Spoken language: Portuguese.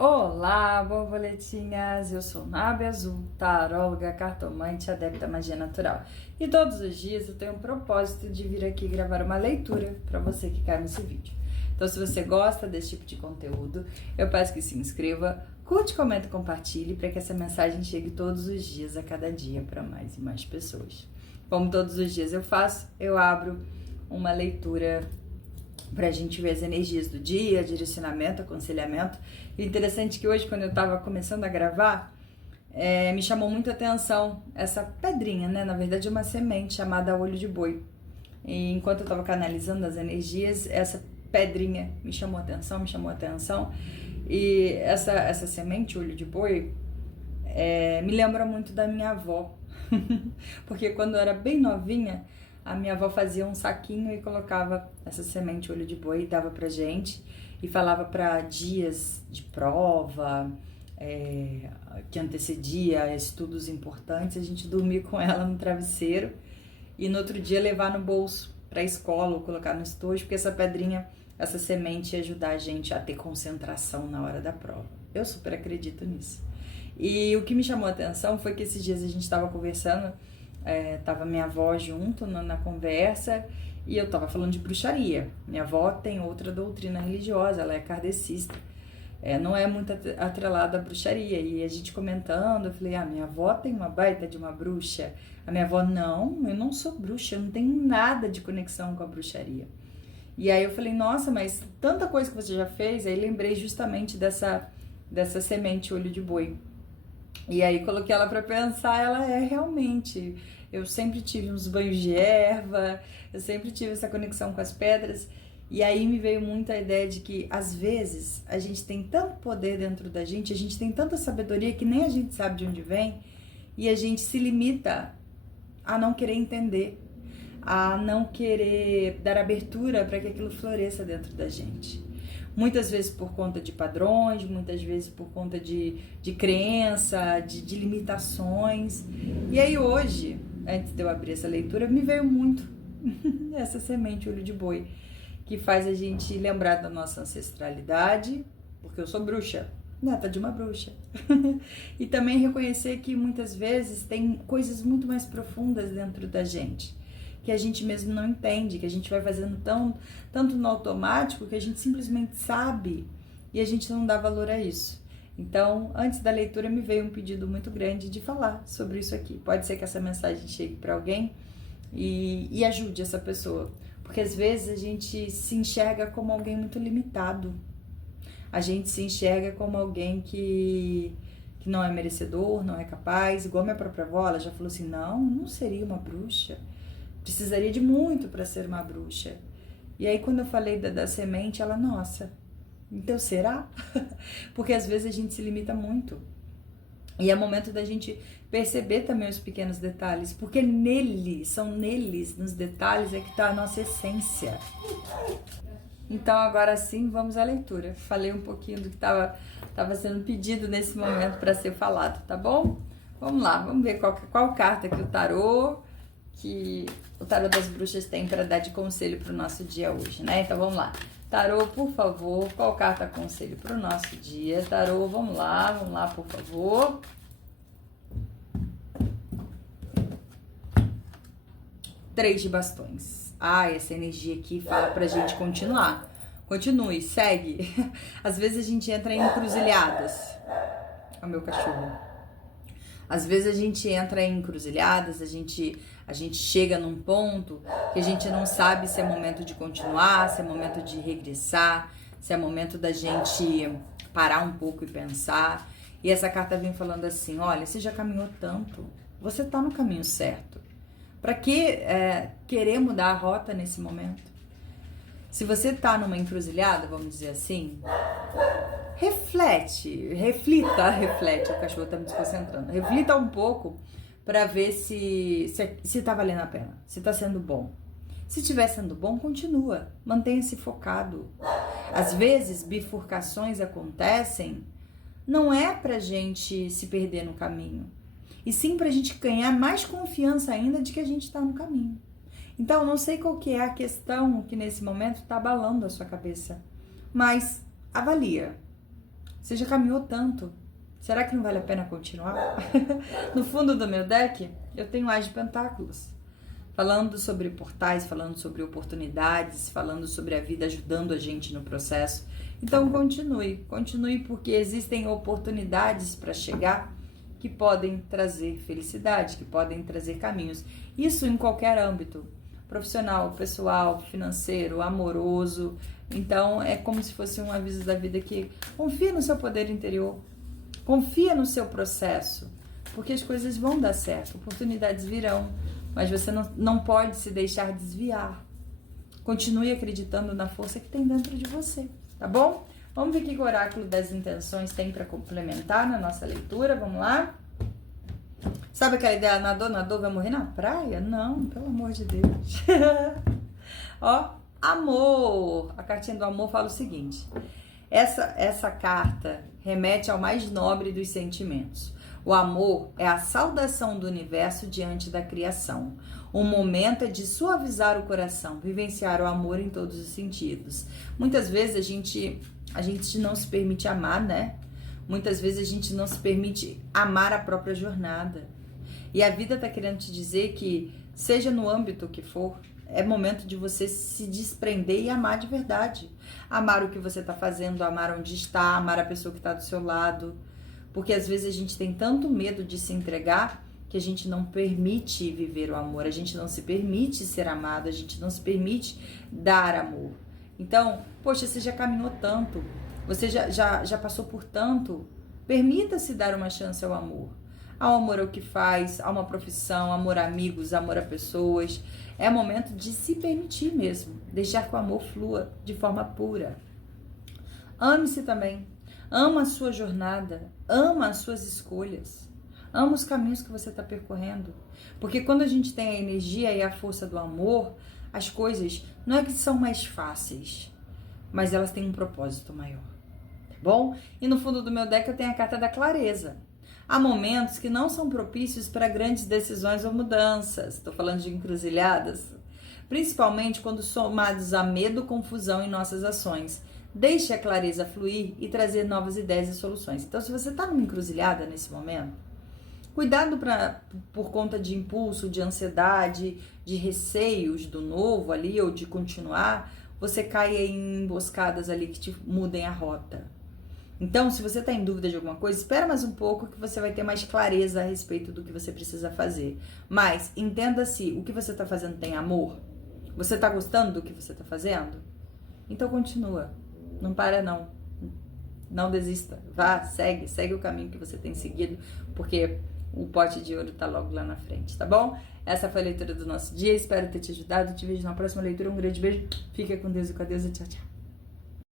Olá, borboletinhas! Eu sou Nábia Azul, taróloga, cartomante, adepta à magia natural. E todos os dias eu tenho um propósito de vir aqui gravar uma leitura para você que cai nesse vídeo. Então, se você gosta desse tipo de conteúdo, eu peço que se inscreva, curte, comenta e compartilhe para que essa mensagem chegue todos os dias, a cada dia, para mais e mais pessoas. Como todos os dias eu faço, eu abro uma leitura pra gente ver as energias do dia, direcionamento, aconselhamento. E interessante que hoje, quando eu tava começando a gravar, me chamou muito a atenção essa pedrinha, né? Na verdade é uma semente chamada olho de boi. E enquanto eu tava canalizando as energias, essa pedrinha me chamou a atenção. E essa semente, olho de boi, me lembra muito da minha avó. Porque quando eu era bem novinha, a minha avó fazia um saquinho e colocava essa semente olho de boi e dava pra gente e falava para dias de prova, que antecedia estudos importantes, a gente dormia com ela no travesseiro e no outro dia levar no bolso pra escola ou colocar no estojo, porque essa pedrinha, essa semente ia ajudar a gente a ter concentração na hora da prova. Eu super acredito nisso. E o que me chamou a atenção foi que esses dias a gente estava conversando, tava minha avó junto na conversa e eu tava falando de bruxaria. Minha avó tem outra doutrina religiosa, ela é kardecista, não é muito atrelada à bruxaria. E a gente comentando, eu falei, minha avó tem uma baita de uma bruxa. A minha avó, não, eu não sou bruxa, eu não tenho nada de conexão com a bruxaria. E aí eu falei, nossa, mas tanta coisa que você já fez. Aí lembrei justamente dessa semente olho de boi. E aí coloquei ela pra pensar, ela realmente, eu sempre tive uns banhos de erva, eu sempre tive essa conexão com as pedras, e aí me veio muito a ideia de que às vezes a gente tem tanto poder dentro da gente, a gente tem tanta sabedoria que nem a gente sabe de onde vem, e a gente se limita a não querer entender, a não querer dar abertura para que aquilo floresça dentro da gente. Muitas vezes por conta de padrões, muitas vezes por conta de crença, de limitações. E aí hoje, antes de eu abrir essa leitura, me veio muito essa semente olho de boi, que faz a gente lembrar da nossa ancestralidade, porque eu sou bruxa, neta de uma bruxa. E também reconhecer que muitas vezes tem coisas muito mais profundas dentro da gente, que a gente mesmo não entende, que a gente vai fazendo tanto no automático que a gente simplesmente sabe e a gente não dá valor a isso. Então, antes da leitura me veio um pedido muito grande de falar sobre isso aqui. Pode ser que essa mensagem chegue para alguém e ajude essa pessoa, porque às vezes a gente se enxerga como alguém muito limitado. A gente se enxerga como alguém que não é merecedor, não é capaz. Igual minha própria avó, ela já falou assim, não seria uma bruxa. Precisaria de muito para ser uma bruxa. E aí quando eu falei da semente, ela, nossa, então será? Porque às vezes a gente se limita muito. E é momento da gente perceber também os pequenos detalhes, porque são neles, nos detalhes, é que está a nossa essência. Então agora sim, vamos à leitura. Falei um pouquinho do que estava sendo pedido nesse momento para ser falado, tá bom? Vamos lá, vamos ver qual carta que o tarô das bruxas tem para dar de conselho para o nosso dia hoje, né? Então vamos lá. Tarô, por favor, qual carta conselho para o nosso dia? Tarô, vamos lá, por favor. Três de bastões. Essa energia aqui fala pra gente continuar. Continue, segue. Às vezes a gente entra em encruzilhadas. Olha o meu cachorro. Às vezes a gente entra em encruzilhadas, a gente chega num ponto que a gente não sabe se é momento de continuar, se é momento de regressar, se é momento da gente parar um pouco e pensar. E essa carta vem falando assim, olha, você já caminhou tanto, você tá no caminho certo. Para que querer mudar a rota nesse momento? Se você tá numa encruzilhada, vamos dizer assim, reflete, o cachorro tá me desconcentrando, reflita um pouco para ver se tá valendo a pena, se tá sendo bom. Se estiver sendo bom, continua, mantenha-se focado. Às vezes, bifurcações acontecem, não é pra gente se perder no caminho, e sim pra gente ganhar mais confiança ainda de que a gente tá no caminho. Então, não sei qual que é a questão que nesse momento tá abalando a sua cabeça, mas avalia. Você já caminhou tanto. Será que não vale a pena continuar? No fundo do meu deck, eu tenho As de Pentáculos. Falando sobre portais, falando sobre oportunidades, falando sobre a vida ajudando a gente no processo. Então continue porque existem oportunidades para chegar que podem trazer felicidade, que podem trazer caminhos. Isso em qualquer âmbito, profissional, pessoal, financeiro, amoroso. Então é como se fosse um aviso da vida que confia no seu poder interior, confia no seu processo, porque as coisas vão dar certo, oportunidades virão. Mas você não pode se deixar desviar. Continue acreditando na força que tem dentro de você, tá bom? Vamos ver o que o Oráculo das Intenções tem para complementar na nossa leitura. Vamos lá? Sabe aquela ideia, nadou, vai morrer na praia? Não, pelo amor de Deus. Ó, amor. A cartinha do amor fala o seguinte. Essa carta remete ao mais nobre dos sentimentos. O amor é a saudação do universo diante da criação. O momento é de suavizar o coração, vivenciar o amor em todos os sentidos. Muitas vezes a gente não se permite amar, né? Muitas vezes a gente não se permite amar a própria jornada. E a vida está querendo te dizer que, seja no âmbito que for, é momento de você se desprender e amar de verdade. Amar o que você está fazendo, amar onde está, amar a pessoa que está do seu lado. Porque às vezes a gente tem tanto medo de se entregar que a gente não permite viver o amor, a gente não se permite ser amado, a gente não se permite dar amor. Então, poxa, você já caminhou tanto, você já passou por tanto, permita-se dar uma chance ao amor. Ao amor ao que faz, a uma profissão, amor a amigos, amor a pessoas. É momento de se permitir mesmo, deixar que o amor flua de forma pura. Ame-se também. Ama a sua jornada, ama as suas escolhas, ama os caminhos que você está percorrendo. Porque quando a gente tem a energia e a força do amor, as coisas não é que são mais fáceis, mas elas têm um propósito maior, tá bom? E no fundo do meu deck eu tenho a carta da clareza. Há momentos que não são propícios para grandes decisões ou mudanças, estou falando de encruzilhadas, principalmente quando somados a medo, confusão em nossas ações. Deixe a clareza fluir e trazer novas ideias e soluções. Então, se você está numa encruzilhada nesse momento, cuidado por conta de impulso, de ansiedade, de receios do novo ali, ou de continuar, você caia em emboscadas ali que te mudem a rota. Então, se você está em dúvida de alguma coisa, espera mais um pouco que você vai ter mais clareza a respeito do que você precisa fazer. Mas, entenda-se, o que você está fazendo tem amor? Você está gostando do que você está fazendo? Então, continua. Não para, não. Não desista. Vá, segue o caminho que você tem seguido, porque o pote de ouro tá logo lá na frente, tá bom? Essa foi a leitura do nosso dia. Espero ter te ajudado. Te vejo na próxima leitura. Um grande beijo. Fica com Deus e com a deusa. Tchau, tchau.